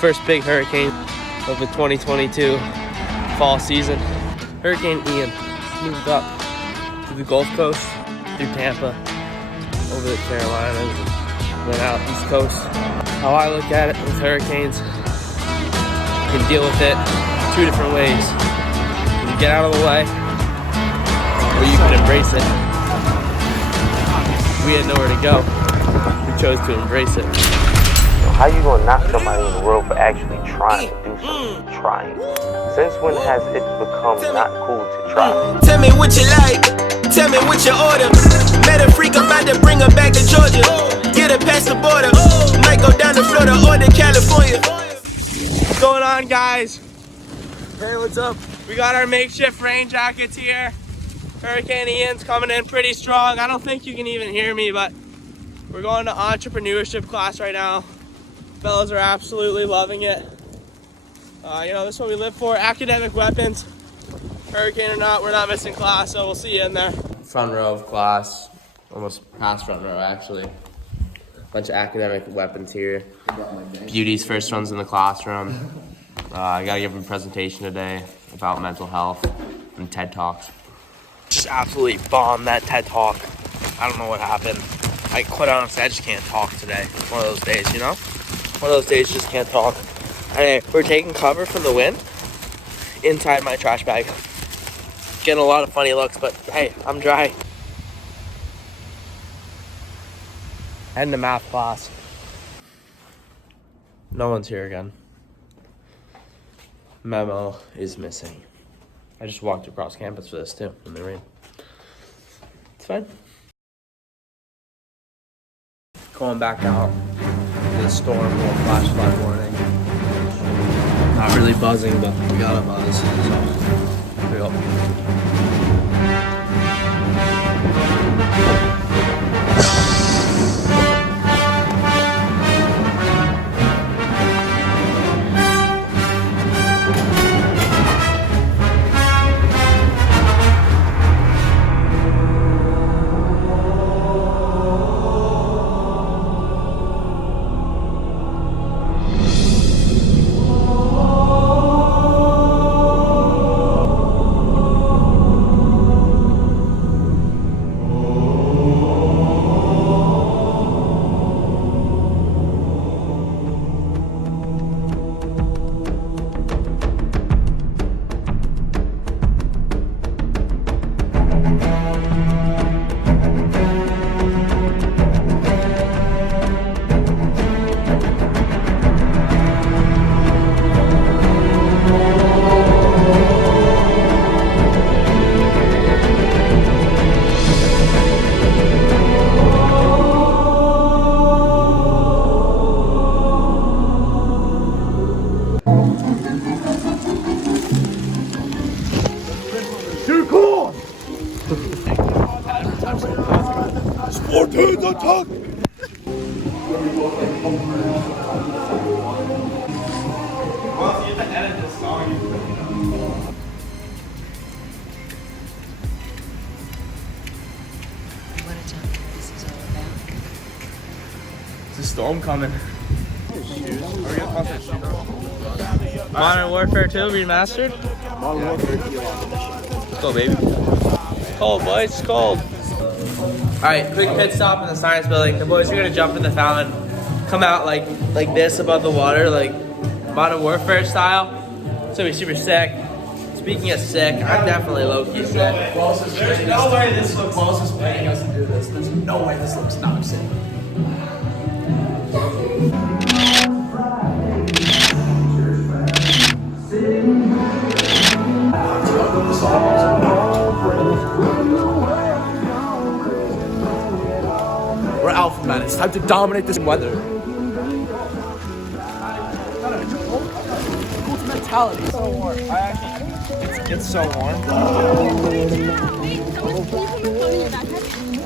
First big hurricane of the 2022 fall season. Hurricane Ian moved up to the Gulf Coast through Tampa, over the Carolinas, and then out East Coast. How I look at it with hurricanes, you can deal with it two different ways. You can get out of the way, or you can embrace it. We had nowhere to go. We chose to embrace it. How you gonna knock somebody in the world for actually trying to do something? Trying. Since when has it become not cool to try? Tell me what you like. Tell me what you order. Met a freak, I'm about to bring her back to Georgia. Get her past the border. Might go down to Florida or to California. What's going on, guys? Hey, what's up? We got our makeshift rain jackets here. Hurricane Ian's coming in pretty strong. I don't think you can even hear me, but we're going to entrepreneurship class right now. Fellas are absolutely loving it. This is what we live for. Academic weapons. Hurricane or not, we're not missing class, so we'll see you in there. Front row of class. Almost past front row, actually. Bunch of academic weapons here. Beauty's first one's in the classroom. I gotta give him a presentation today about mental health and TED Talks. Just absolutely bombed that TED Talk. I don't know what happened. Quite honestly, I just can't talk today. It's one of those days, you know? One of those days you just can't talk. Anyway, we're taking cover from the wind inside my trash bag. Getting a lot of funny looks, but hey, I'm dry. Heading to math class. No one's here again. Memo is missing. I just walked across campus for this too, in the rain. It's fine. Going back out in the storm, little flash flood warning. Not really buzzing, but we got a buzz, so here we go. Spartans attack! It's a storm coming. Modern Warfare 2 remastered. Let's go, baby. It's cold, boys. It's cold. Alright, quick pit stop in the science building. The boys are gonna jump in the fountain, come out like this above the water, like Modern Warfare style. It's gonna be super sick. Speaking of sick, I'm definitely low-key sick. There's no way this looks. Wallace is paying us to do this. There's no way this looks not sick. We're alpha men. It's time to dominate this weather. Cool mentality. It's so warm. It's so warm.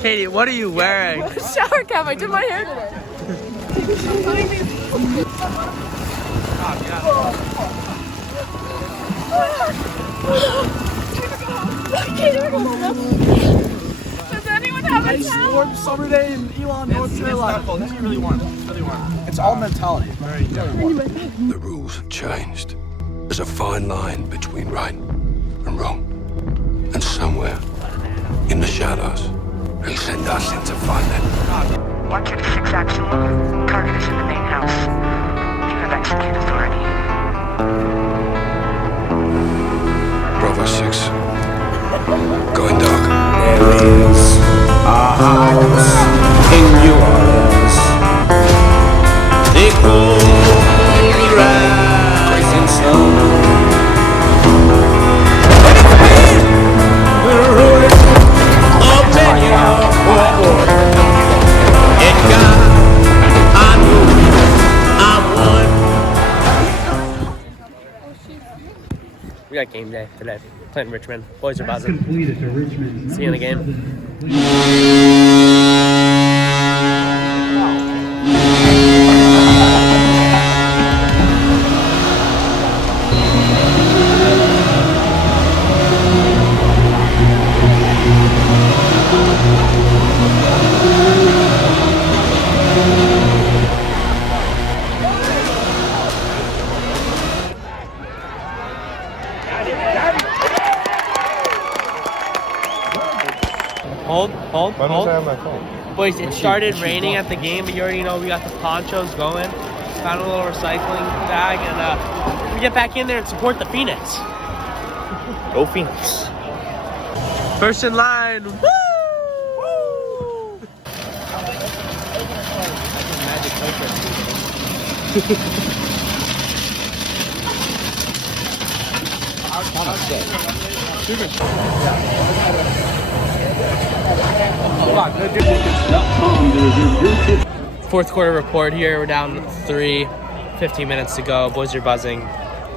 Katie, what are you wearing? Shower cap. I did my hair today. Does anyone have nice warm summer day in Elon, North Carolina. It's actually really warm. It's really warm. It's all mentality. Very warm. The rules have changed. There's a fine line between right and wrong. And somewhere in the shadows, they send us in to find them. 126 actual. Target is in the main house. You have executed authority. Bravo 6. Going dark. There is a house in New Orleans. They call the rising sun. We're rolling up in your board. And God, I know I won. We got game day today. Playing Richmond. Boys are buzzing. See you in the game. Hold. Boys, it started raining at the game, but you already know we got the ponchos going. Found a little recycling bag, and we get back in there and support the Phoenix. Go Phoenix. First in line. Woo! Magic Fourth quarter report here. We're down 3, 15 minutes to go. Boys are buzzing.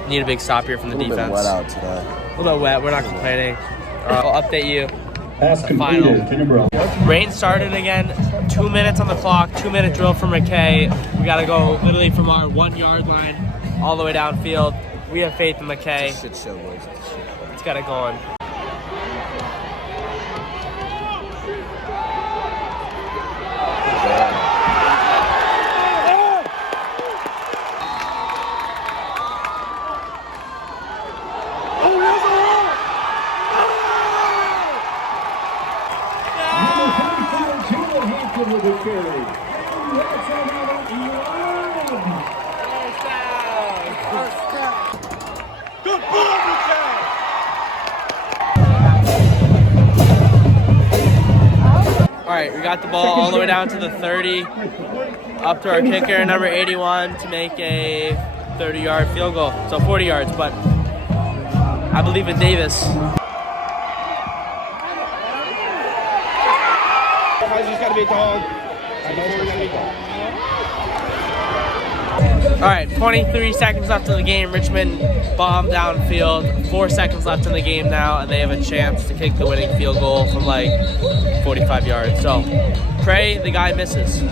Need a big stop here from the defense. A little bit wet out today. A little wet. We're not complaining. I'll update you. The final. Rain started again. 2 minutes on the clock. 2-minute drill from McKay. We got to go literally from our 1 yard line all the way downfield. We have faith in McKay. Shit show, boys. Let's get it going. All right, we got the ball all the way down to the 30, up to our kicker, number 81, to make a 30-yard field goal. So 40 yards, but I believe in Davis. All right, 23 seconds left in the game. Richmond bombed downfield. 4 seconds left in the game now, and they have a chance to kick the winning field goal from like 45 yards. So, pray the guy misses.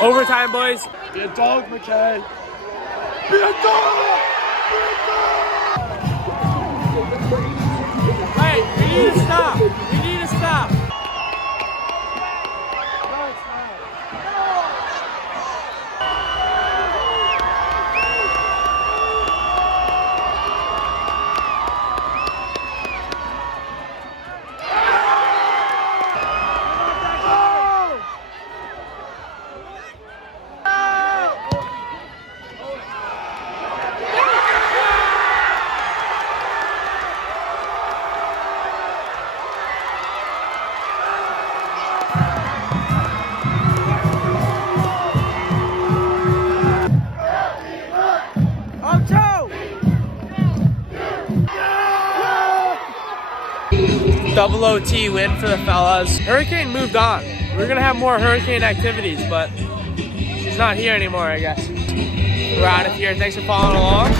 Overtime, boys. Be a dog, McKay. Be a dog! Hey, we need to stop. We need to stop. Double OT win for the fellas. Hurricane moved on. We're gonna have more hurricane activities, but she's not here anymore, I guess. We're out of here. Thanks for following along.